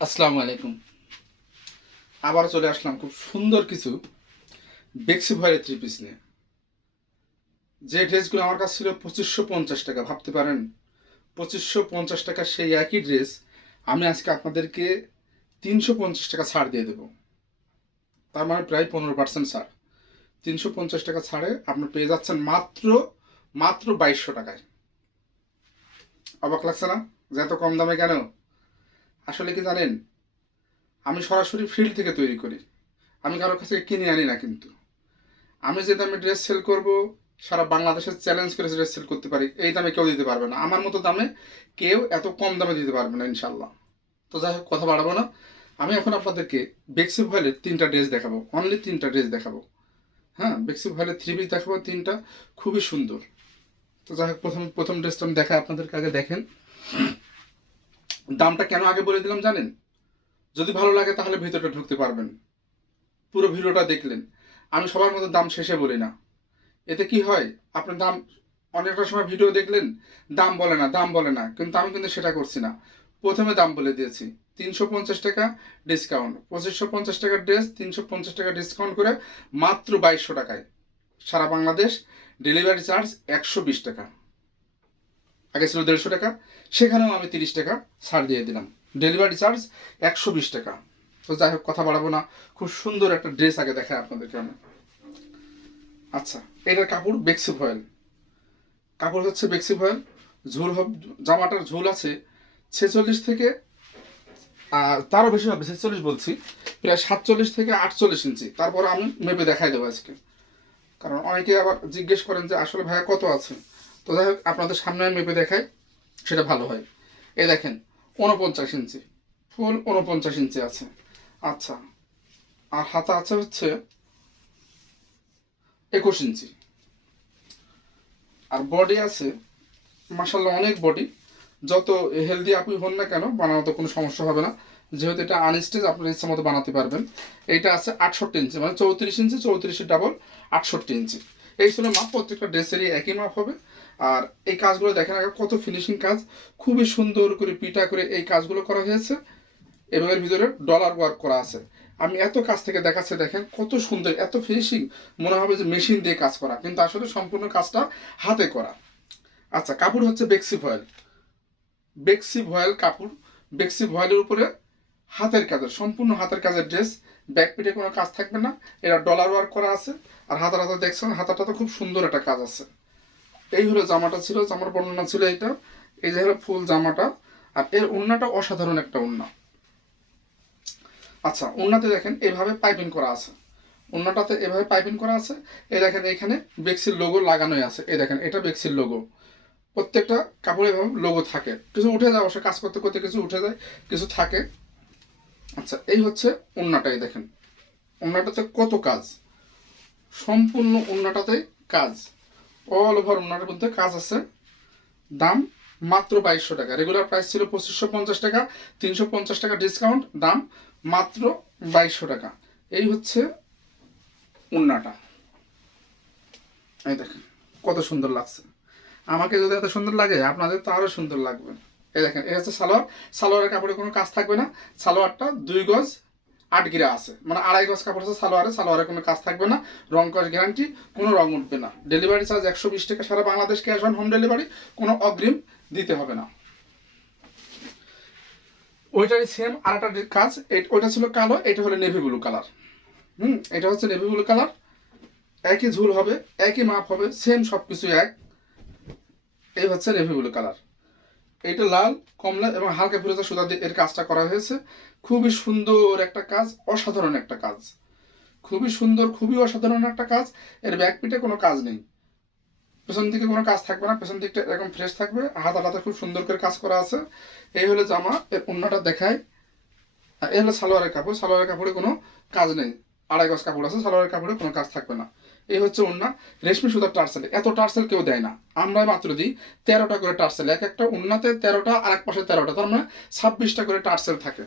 আসসালামু আলাইকুম। আবার চলে আসলাম খুব সুন্দর কিছু বেক্সি ভয়ের থ্রি পিস নিয়ে। যে ড্রেসগুলো আমার কাছে ছিল 2550 টাকা, ভাবতে পারেন 2550 টাকা সেই একই ড্রেস আমি আজকে আপনাদেরকে 350 টাকা ছাড় দিয়ে দেবো। তার মানে প্রায় 15% ছাড়। 350 টাকা ছাড়ে আপনি পেয়ে যাচ্ছেন মাত্র মাত্র 2200 টাকায়। অবাক লাগছে না যে এত কম দামে কেন? আসলে কি জানেন, আমি সরাসরি ফিল্ড থেকে তৈরি করি, আমি কারোর কাছে কিনে আনি না। কিন্তু আমি যে দামে ড্রেস সেল করব, সারা বাংলাদেশে চ্যালেঞ্জ করে ড্রেস সেল করতে পারি, এই দামে কেউ দিতে পারবে না। আমার মতো দামে কেউ এত কম দামে দিতে পারবে না ইনশাল্লাহ। তো যাই হোক, কথা বাড়াবো না। আমি এখন আপনাদেরকে বেক্সি ভয়েলের 3টা ড্রেস দেখাবো, অনলি 3টা ড্রেস দেখাবো। হ্যাঁ, বেক্সি ভয়েলের থ্রি পিস দেখাবো 3টা, খুবই সুন্দর। তো যাই হোক, প্রথম প্রথম ড্রেসটা আমি দেখাই আপনাদেরকে। আগে দেখেন দামটা কেন আগে বলে দিলাম জানেন? যদি ভালো লাগে তাহলে ভিতরটা ঢুকতে পারবেন। পুরো ভিডিওটা দেখলেন। আমি সবার মতো দাম শেষে বলি না। এতে কি হয়, আপনার দাম অনেকটা সময় ভিডিও দেখলেন, দাম বলে না দাম বলে না, কিন্তু আমি কিন্তু সেটা করছি না। প্রথমে দাম বলে দিয়েছি 350 টাকা ডিসকাউন্ট, 2550 টাকার ড্রেস 350 টাকা ডিসকাউন্ট করে মাত্র 2200 টাকায় সারা বাংলাদেশ। ডেলিভারি চার্জ 120 টাকা, আগে ছিল 150 টাকা, সেখানেও আমি 30 টাকা ছাড় দিয়ে দিলাম। ডেলিভারি চার্জ 120 টাকা। তো যাই হোক, কথা বাড়াবো না, খুব সুন্দর একটা ড্রেস আগে দেখায় আপনাদেরকে আমি। আচ্ছা, এটার কাপড় বেক্সি ভয়েল, কাপড় হচ্ছে বেক্সি ভয়েল। ঝুল জামাটার ঝুল আছে 46 থেকে, তারও বেশি হবে, 46 বলছি, প্রায় 47 থেকে 48 ইঞ্চি। তারপর আমি মেপে দেখাই দেবো আজকে, কারণ অনেকে আবার জিজ্ঞেস করেন যে আসলে ভাইয়া কত আছে। তো যাই হোক, আপনাদের সামনে আমি মেপে দেখাই, সেটা ভালো হয়। এই দেখেন 49 ইঞ্চি, ফুল 49 ইঞ্চি আছে। আচ্ছা, আর হাতা আছে হচ্ছে 21 ইঞ্চি, আর বডি আছে মাসাল্লাহ অনেক বডি। যত হেলদি আপুই হন না কেন, বানানোতে কোনো সমস্যা হবে না, যেহেতু এটা আনস্টিচ, আপনার ইচ্ছা মতো বানাতে পারবেন। এইটা আছে 68 ইঞ্চি, মানে 34 ইঞ্চি, 34 ডাবল 68 ইঞ্চি। এই ছিল মাপ, প্রত্যেকটা ড্রেসেরই একই মাপ হবে। আর এই কাজগুলো দেখেন আগে, কত ফিনিশিং কাজ, খুবই সুন্দর করে পিটা করে এই কাজগুলো করা হয়েছে, এবং এর ভিতরে ডলার ওয়ার্ক করা আছে। আমি এত কাছ থেকে দেখাচ্ছি, দেখেন কত সুন্দর, এত ফিনিশিং, মনে হবে যে মেশিন দিয়ে কাজ করা, কিন্তু আসলে সম্পূর্ণ কাজটা হাতে করা। আচ্ছা, কাপড় হচ্ছে বেক্সি ভয়েল, বেক্সি ভয়েল কাপড়, বেক্সি ভয়েলের উপরে হাতের কাজের, সম্পূর্ণ হাতের কাজের ড্রেস। ব্যাক পিঠে কোনো কাজ থাকবে না, এরা ডলার ওয়ার্ক করা আছে। আর হাতার হাতা দেখছেন, হাতাটা তো খুব সুন্দর একটা কাজ আছে। এই হলো জামাটা, ছিল জামার বর্ণনা ছিল এইটা। এই যে হলো ফুল জামাটা, আর এর ওড়নাটা অসাধারণ একটা ওড়না। আচ্ছা, ওড়নাতে দেখেন এভাবে পাইপিং করা আছে, ওড়নাটাতে এভাবে পাইপিং করা আছে। এই দেখেন এখানে বেক্সির লোগো লাগানোই আছে, এই দেখেন এটা বেক্সির লোগো। প্রত্যেকটা কাপড়ে এভাবে লোগো থাকে, কিছু উঠে যায় অবশ্য, কাজ করতে করতে কিছু উঠে যায়, কিছু থাকে। আচ্ছা, এই হচ্ছে ওড়নাটাই দেখেন, ওড়নাটাতে কত কাজ, সম্পূর্ণ ওড়নাটাতে কাজ, অল ওভার ওড়নাটার মধ্যে কাজ আছে। দাম মাত্র 2200 টাকা, রেগুলার প্রাইস ছিল 2550 টাকা, 350 টাকা ডিসকাউন্ট, দাম মাত্র 2200 টাকা। এই হচ্ছে ওড়নাটা, এই দেখেন কত সুন্দর লাগছে। আমাকে যদি এত সুন্দর লাগে, আপনাদের তো আরো সুন্দর লাগবে। এই দেখেন, এই হচ্ছে সালোয়ার, সালোয়ারের কাপড়ে কোনো কাজ থাকবে না। সালোয়ারটা 2 গজ 8 গিরা আছে, মানে 2.5 গজ কাপড় আছে সালোয়ারে, সালোয়ারে কোনো কাজ থাকবে না, রং কস গ্যারান্টি, কোনো রং উঠবে না। ডেলিভারি চার্জ 120 টাকা, সারা Bangladesh cash on home delivery, কোনো অগ্রিম দিতে হবে না। ওইটারই সেম আর একটা কাজ, ওইটা ছিল কালো, এটা হলো নেভি ব্লু কালার। এটা হচ্ছে নেভি ব্লু কালার, একই ঝুল হবে, একই মাপ হবে, সেম সব কিছু এক। এই হচ্ছে নেভি ব্লু কালার, এইটা লাল, কমলা এবং হালকা ফিরোজা সুতা দিয়ে এর কাজটা করা হয়েছে। খুবই সুন্দর একটা কাজ, অসাধারণ একটা কাজ, খুবই সুন্দর, খুবই অসাধারণ একটা কাজ। এর ব্যাক পিঠে কোনো কাজ নেই, পেছন দিকে কোনো কাজ থাকবে না, পেছন দিকটা এরকম ফ্রেশ থাকবে, হাতাটাতে খুব সুন্দর করে কাজ করা আছে। এই হলো জামা, এর অন্যটা দেখায়। আর এই হলো সালোয়ারের কাপড়, সালোয়ারের কাপড়ে কোনো কাজ নেই, 2.5 গজ কাপড় আছে, সালোয়ারের কাপড়ে কোনো কাজ থাকবে না। এই হচ্ছে ওড়না, রেশমি সুতার টার্সেল, এত টার্সেল কেউ দেয় না, আমরা মাত্র দিই 13টা করে টার্সেল, এক একটা ওড়নাতে 13টা, আর এক পাশে 13টা, তার মানে 26টা করে টার্সেল থাকে।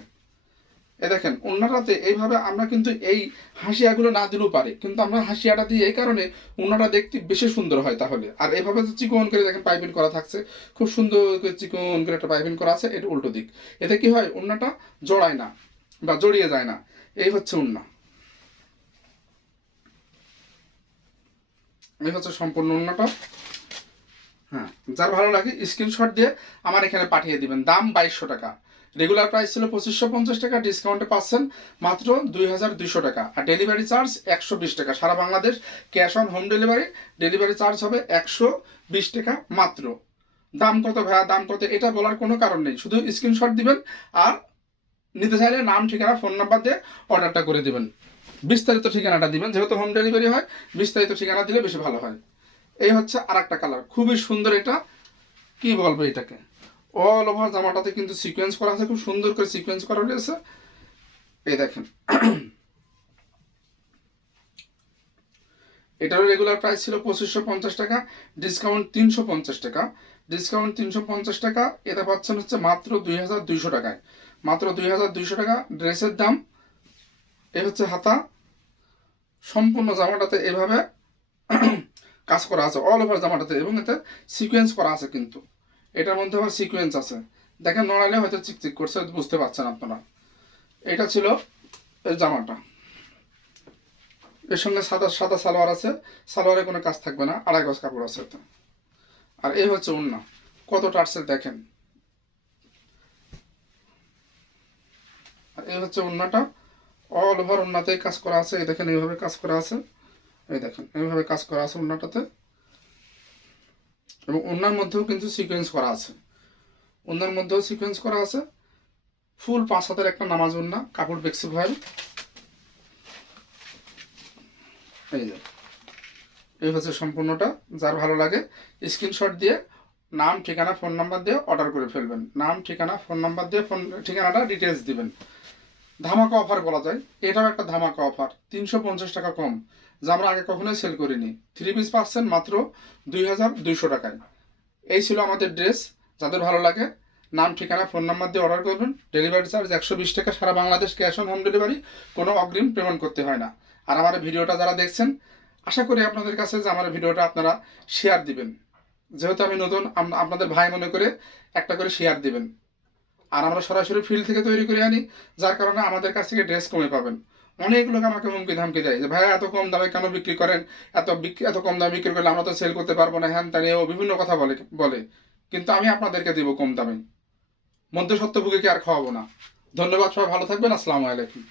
দেখেন ওনাটাতে এইভাবে আমরা কিন্তু এই হাসিয়াগুলো না দিলেও পারি, কিন্তু আমরা হাসিয়াটা দিই এই কারণে ওনাটা দেখতে বেশি সুন্দর হয়। তাহলে আর এইভাবে তো চিকন করে দেখেন পাইপিং করা থাকছে, খুব সুন্দর করে চিকন করে একটা পাইপিং করা আছে, এটা উল্টো দিক। এতে কি হয়, ওনাটা জড়ায় না বা জড়িয়ে যায় না। এই হচ্ছে ওন্না, এই হচ্ছে সম্পূর্ণ ওন্নাটা। হ্যাঁ, যার ভালো লাগে স্ক্রিনশট দিয়ে আমার এখানে পাঠিয়ে দিবেন। দাম 2200 টাকা। রেগুলার প্রাইস ছিল 2550 টাকা, ডিসকাউন্টে পাচ্ছেন মাত্র 2200 টাকা। আর ডেলিভারি চার্জ 120 টাকা। সারা Bangladesh cash on home delivery. Delivery charge হবে 120 টাকা মাত্র। দাম কত ভাইয়া, দাম কত, এটা বলার কোনো কারণ নেই। শুধু স্ক্রিনশট দিবেন আর নিতে চাইলে নাম, ঠিকানা, ফোন নাম্বার দিয়ে অর্ডারটা করে দিবেন। বিস্তারিত ঠিকানাটা দিবেন, যেহেতু হোম ডেলিভারি হয় বিস্তারিত ঠিকানা দিলে বেশি ভালো হয়। এই হচ্ছে আর একটা কালার, খুবই সুন্দর। এটা কি বলবো, এটাকে অল ওভার জামাটাতে কিন্তু সিকোয়েন্স করা আছে, খুব সুন্দর করে সিকোয়েন্স করা রয়েছে। এই দেখেন, এটারও রেগুলার প্রাইস ছিল 2550 টাকা, ডিসকাউন্ট 350 টাকা। ডিসকাউন্ট 350 টাকা, এটা পাচ্ছেন হচ্ছে মাত্র 2200 টাকায়। মাত্র 2200 টাকা ড্রেসের দাম। এ হচ্ছে হাতা, সম্পূর্ণ জামাটাতে এভাবে কাজ করা আছে অল ওভার জামাটাতে, এবং এতে সিকোয়েন্স করা আছে। কিন্তু এটার মধ্যে আবার সিকোয়েন্স আছে, দেখেন নড়াইলে হয়তো চিকচিক করছে, বুঝতে পারছেন আপনারা। এটা ছিল এই জামাটা, এর সঙ্গে সাদা সাদা সালোয়ার আছে, সালোয়ারে কোনো কাজ থাকবে না, 2.5 গজ কাপড় আছে এতে। আর এই হচ্ছে ওড়না, কত টার্সেল দেখেন। আর এই হচ্ছে ওড়নাটা, অল ওভার ওড়নাতেই কাজ করা আছে। এই দেখেন এইভাবে কাজ করা আছে, এই দেখেন এইভাবে কাজ করা আছে ওড়নাটাতে। এবং ওড়নার মধ্যেও কিন্তু সিকোয়েন্স করা আছে, ওড়নার মধ্যেও সিকোয়েন্স করা আছে। ফুল 5 হাতের একটা নামাজ ওড়না, কাপড় বেক্সি ভয়েল। এই যে এই হচ্ছে সম্পূর্ণটা। যার ভালো লাগে স্ক্রিনশট দিয়ে নাম, ঠিকানা, ফোন নাম্বার দিয়ে অর্ডার করে ফেলবেন। নাম, ঠিকানা, ফোন নাম্বার দিয়ে ঠিকানাটা ডিটেলস দিবেন। ধামাকা অফার বলা যায়, এটাও একটা ধামাকা অফার। 350 টাকা কম, যা আমরা আগে কখনোই সেল করিনি। 3 পিস পাচ্ছেন মাত্র 2200 টাকায়। এই ছিল আমাদের ড্রেস। যাদের ভালো লাগে নাম, ঠিকানা, ফোন নাম্বার দিয়ে অর্ডার করবেন। ডেলিভারি চার্জ 120 টাকা, সারা Bangladesh cash on home delivery, কোনো অগ্রিম পেমেন্ট করতে হয় না। আর আমার ভিডিওটা যারা দেখছেন, আশা করি আপনাদের কাছে যে আমার ভিডিওটা আপনারা শেয়ার দিবেন। যেহেতু আমি নতুন, আপনাদের ভাই মনে করে একটা করে শেয়ার দিবেন। আর আমরা সরাসরি ফিল্ড থেকে তৈরি করে আনি, যার কারণে আমাদের কাছ থেকে ড্রেস কমে পাবেন। অনেক লোক আমাকে হুমকি ধামকি দেয় যে ভাইয়া এত কম দামে কেন বিক্রি করেন, এত কম দামে বিক্রি করলে আমরা তো সেল করতে পারবো না, হ্যান ত্যান, ও বিভিন্ন কথা বলে। কিন্তু আমি আপনাদেরকে দিব কম দামে, মধ্যে সত্যভোগীকে আর খাওয়াবো না। ধন্যবাদ, সবাই ভালো থাকবেন। আসসালামু আলাইকুম।